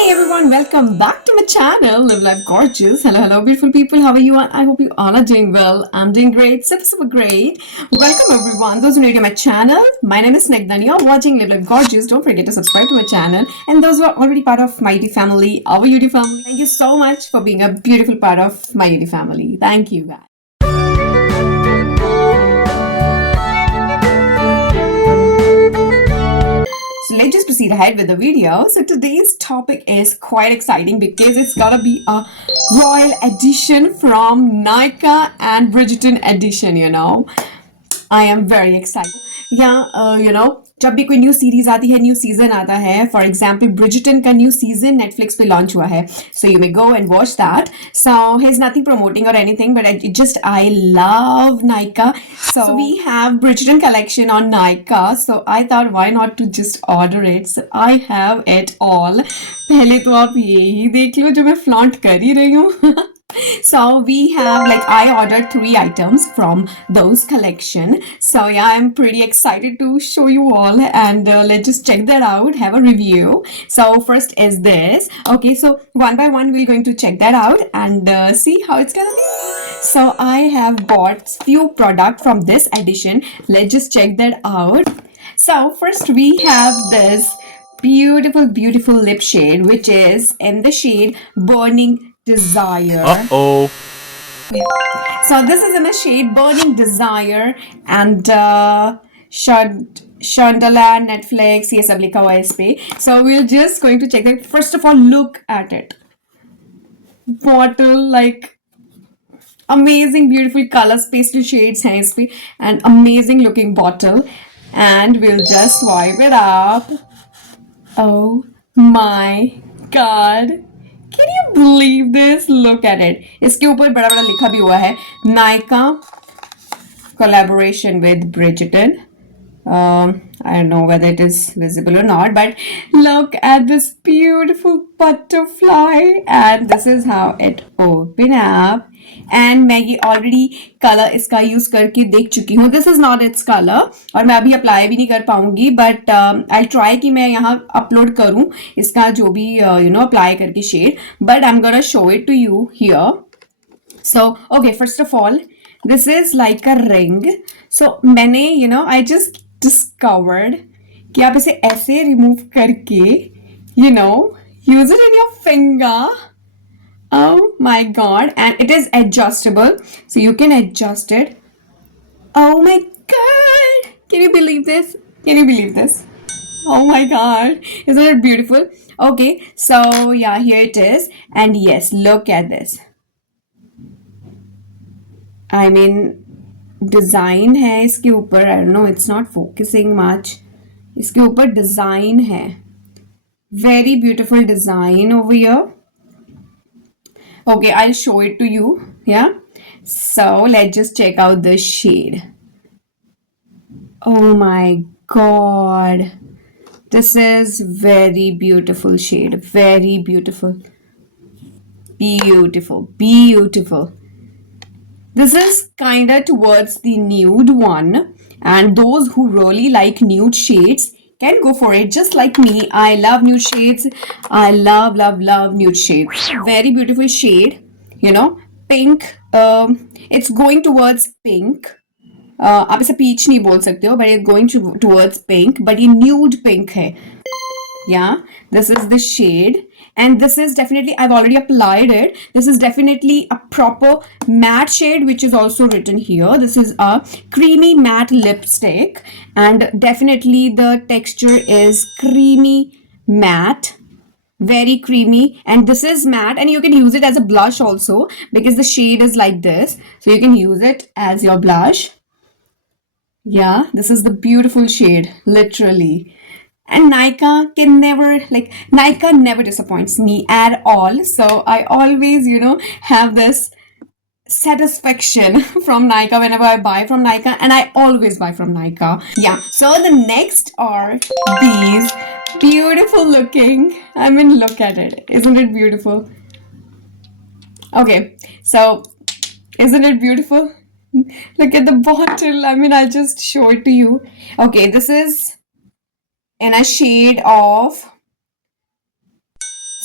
Hey everyone, welcome back to my channel, Live Life Gorgeous. Hello, beautiful people. How are you? I hope you all are doing well. I'm doing great, super great. Welcome everyone. Those who are new to my channel, my name is Snegdha. You're watching Live Life Gorgeous. Don't forget to subscribe to my channel. And those who are already part of my YouTube family, our YouTube family, thank you so much for being a beautiful part of my YouTube family. Thank you guys. So let's just proceed ahead with the video. So today's topic is quite exciting because it's gotta be a royal edition from Nykaa and Bridgerton edition. I am very excited. Yeah, जब भी कोई new series आती है, new season आता है, for example Bridgerton का new season Netflix पे launch हुआ है, so you may go and watch that. So he is nothing promoting or anything, but I love Nykaa. So we have Bridgerton collection on Nykaa, so I thought why not to just order it. So I have it all. पहले तो आप यही देख लो जो मैं flaunt कर ही रही हूँ. So we have, like, I ordered 3 items from those collection. So yeah, I'm pretty excited to show you all, and let's just check that out, have a review. So first is this. Okay, so one by one we're going to check that out and see how it's gonna be. So I have bought few product from this edition. Let's just check that out. So first we have this beautiful lip shade, which is in the shade Burning Desire. Uh-oh. So this is in the shade Burning Desire, and Shondaland Netflix, ये सब लिखा हुआ है इस पे. So we're just going to check that. First of all, look at it. Bottle, like, amazing beautiful colors, pastel shades हैं इस पे, and amazing looking bottle. And we'll just swipe it up. Oh my god. Can you believe this? Look at it. इसके ऊपर बड़ा बड़ा लिखा भी हुआ है Nykaa collaboration with Bridgerton. I don't know whether it is visible or not, but look at this beautiful butterfly, and this is how it open up. And मैं ये ऑलरेडी कलर इसका यूज करके देख चुकी हूँ. This is not its colour, और मैं अभी अप्लाई भी नहीं कर पाऊंगी, बट आई ट्राई कि मैं यहाँ अपलोड करूँ इसका जो भी अप्लाई करके shade, but I am gonna show it to you here. So okay, first of all this is like a ring. So मैंने आई जस्ट डिस्कवर्ड कि आप इसे ऐसे रिमूव करके use it in your finger. Oh my god, and it is adjustable, so you can adjust it. Oh my god, can you believe this? Oh my god, isn't it beautiful? Okay, so yeah, here it is, and yes, look at this. I mean, design है इसके ऊपर. I don't know, it's not focusing much. इसके ऊपर design है, very beautiful design over here. Okay, I'll show it to you. Yeah, so let's just check out the shade. Oh my god, this is very beautiful shade, very beautiful. This is kinda towards the nude one, and those who really like nude shades can go for it, just like me. I love nude shades. I love nude shades. Very beautiful shade, pink. It's going towards pink. आप इसे peach नहीं बोल सकते हो, but it's going towards pink, but ये nude pink है. Yeah, this is the shade, and this is definitely, I've already applied it. This is definitely a proper matte shade, which is also written here. This is a creamy matte lipstick, and definitely the texture is creamy matte, very creamy, and this is matte, and you can use it as a blush also, because the shade is like this, so you can use it as your blush. Yeah, this is the beautiful shade, literally. And Nykaa never disappoints me at all. So I always, have this satisfaction from Nykaa whenever I buy from Nykaa, and I always buy from Nykaa. Yeah. So the next are these beautiful looking. I mean, look at it. Isn't it beautiful? Okay. So, isn't it beautiful? Look at the bottle. I mean, I'll just show it to you. Okay, this is in a shade of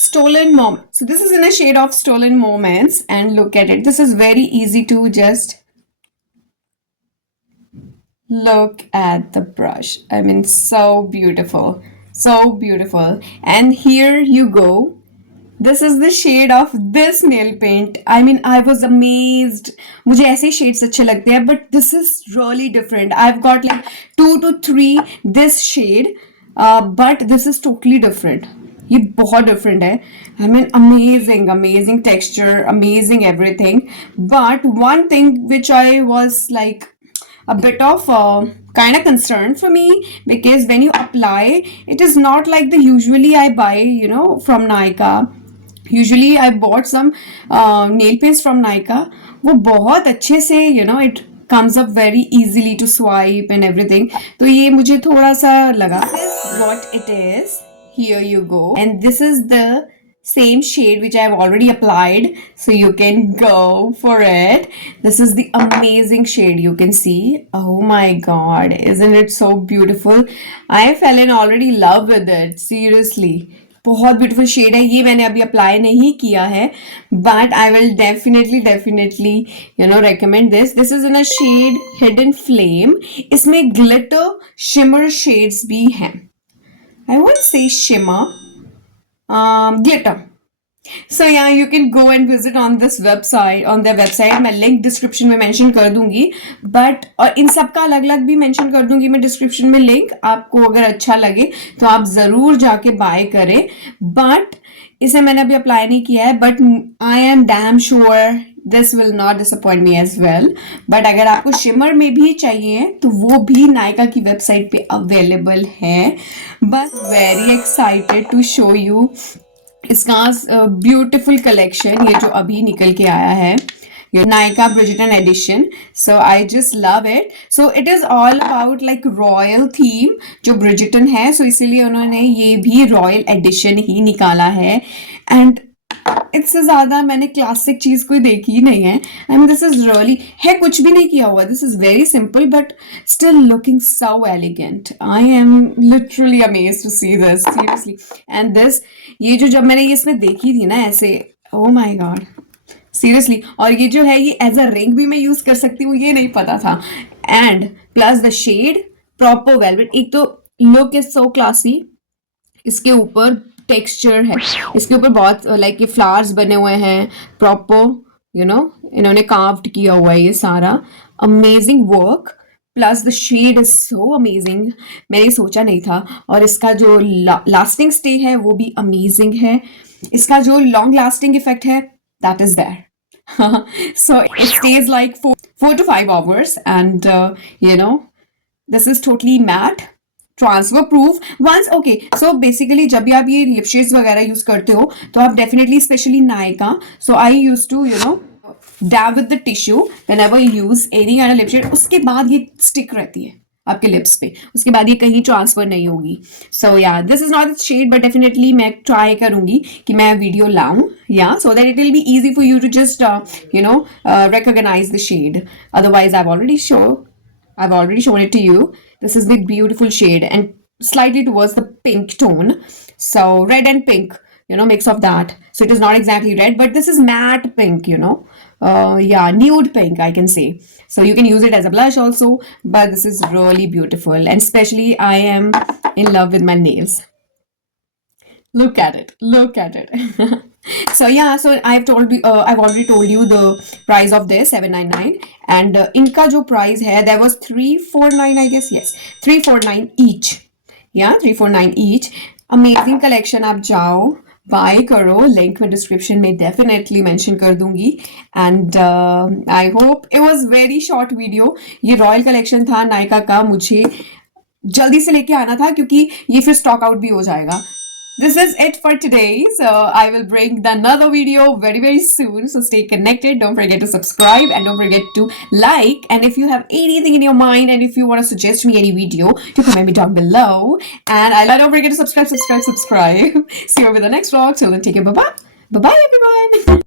Stolen Mom. So this is in a shade of Stolen Moments, and look at it. This is very easy to just look at the brush. I mean, so beautiful. So beautiful. And here you go. This is the shade of this nail paint. I mean, I was amazed. मुझे ऐसे shades अच्छे लगते हैं, but this is really different. I've got like 2 to 3 this shade, but this is totally different. ये बहुत different है. I mean, amazing, amazing texture, amazing everything. But one thing which I was like a bit of kind of concern for me, because when you apply, it is not like the usually I buy, you know, from Nykaa. Usually I bought some nail paints from Nykaa. वो बहुत अच्छे से, you know, it comes up very easily to swipe and everything. तो ये मुझे थोड़ा सा लगा. This is what it is. Here you go. And this is the same shade which I have already applied, so you can go for it. This is the amazing shade, you can see. Oh my god, isn't it so beautiful? I fell in already love with it, seriously. बहुत beautiful shade है ये. मैंने अभी apply नहीं किया है, but I will definitely you know recommend this. This is in a shade hidden flame. इसमें glitter shimmer shades भी हैं. I won't say shimmer, glitter. So yeah, you can go and visit on this website, on their website. मैं link description में mention कर दूंगी, but और इन सब का अलग अलग भी mention कर दूंगी मैं description में link. आपको अगर अच्छा लगे तो आप ज़रूर जाके buy करें. But इसे मैंने अभी apply नहीं किया है, but I am damn sure this will not disappoint me as well. But अगर आपको शिमर में भी चाहिए तो वो भी नायका की वेबसाइट पे अवेलेबल है. बस very excited to show you इसका ब्यूटिफुल कलेक्शन, ये जो अभी निकल के आया है, Nykaa Bridgerton edition. So I just love it. So it is all about like royal theme जो Bridgerton है, so इसीलिए उन्होंने ये भी royal edition ही निकाला है. And इससे ज़्यादा मैंने क्लासिक चीज़ कोई देखी ही नहीं है. I mean, this is really है, कुछ भी नहीं किया हुआ. This is very simple but still looking so elegant. I am literally amazed to see this, seriously. And this, ये जो जब मैंने ये इसमें देखी थी ना ऐसे, oh my god, सीरियसली. और ये जो है ये एज अ रिंग भी मैं यूज कर सकती हूँ, ये नहीं पता था. And plus the shade proper velvet. एक तो लुक इज सो क्लासी. इसके ऊपर टेक्सचर है, इसके ऊपर बहुत लाइक ये फ्लावर्स बने हुए हैं प्रॉपर, यू नो, इन्होंने कार्व्ड किया हुआ है ये सारा. Amazing work. Plus the shade is so amazing. मैंने सोचा नहीं था. और इसका जो लास्टिंग स्टे है वो भी अमेजिंग है. इसका जो लॉन्ग लास्टिंग इफेक्ट है, that is there. So it stays like 4 to 5 hours, and you know, this is totally matte, transfer proof. Once okay, so basically जब भी आप ये लिप शेड्स वगैरह यूज करते हो तो आप definitely specially Nykaa, so I used to you know dab with the tissue whenever you use any kind of lip shade. उसके बाद ये स्टिक रहती है आपके लिप्स पे, उसके बाद ये कहीं ट्रांसफर नहीं होगी. So yeah this is not shade, but definitely मैं ट्राई करूंगी कि मैं वीडियो लाऊं, yeah so that it will be easy for you to just you know recognize the shade. Otherwise I've already shown it to you. This is the beautiful shade and slightly towards the pink tone, so red and pink, you know, mix of that. So it is not exactly red, but this is matte pink, you know, yeah, nude pink I can say. So you can use it as a blush also, but this is really beautiful, and especially I am in love with my nails. Look at it, look at it. So yeah, so I've already told you the price of this, 799, and इनका जो price है, there was 349 I guess. Yes, 349 each. Yeah, 349 each. Amazing collection. आप जाओ bye करो, link मैं description में definitely mention कर दूंगी. And I hope it was very short video. ये रॉयल कलेक्शन था नायका का, मुझे जल्दी से लेके आना था क्योंकि ये फिर स्टॉक आउट भी हो जाएगा. This is it for today. So I will bring another video very soon. So stay connected. Don't forget to subscribe and don't forget to like. And if you have anything in your mind and if you want to suggest me any video, you comment me down below. And don't forget to subscribe. See you over the next vlog. Till then, take care. Bye bye everyone.